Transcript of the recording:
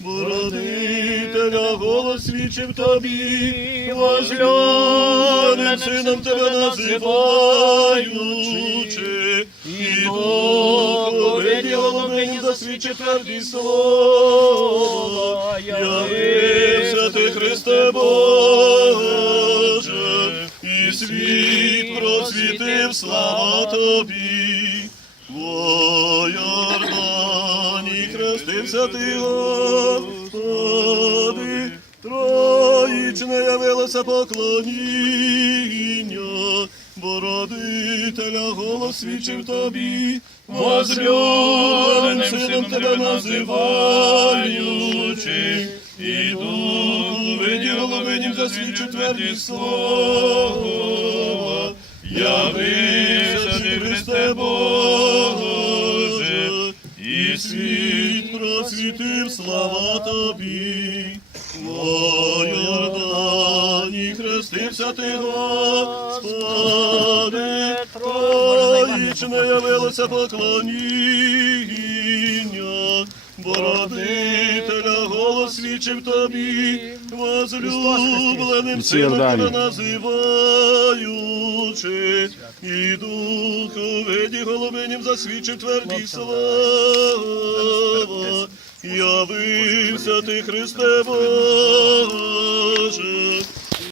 Бородителя голос свідчив тобі, возлюбленим сином тебе називаючи, і духовині головнині засвідчив тверді слова. Явився ти, Христе Боже, і світ просвітив, слава тобі. Во Йордані хрестився ти, Господи, Троїчне явилося поклоніння, Бородителя голос свідчив тобі, возлюбленим сином тебе називаючи, і виді головинім засвідчив тверді слова. Явився ти, Христе Боже, світ слава тобі. Во Йордані хрестився ти, Господи, Троїчне явилося поклоніння, Бородителя голос свідчив тобі, возлюбленим сином тебе називаючи, і духу виді головинім засвідчив тверді слова. Явився ти, Христе Боже,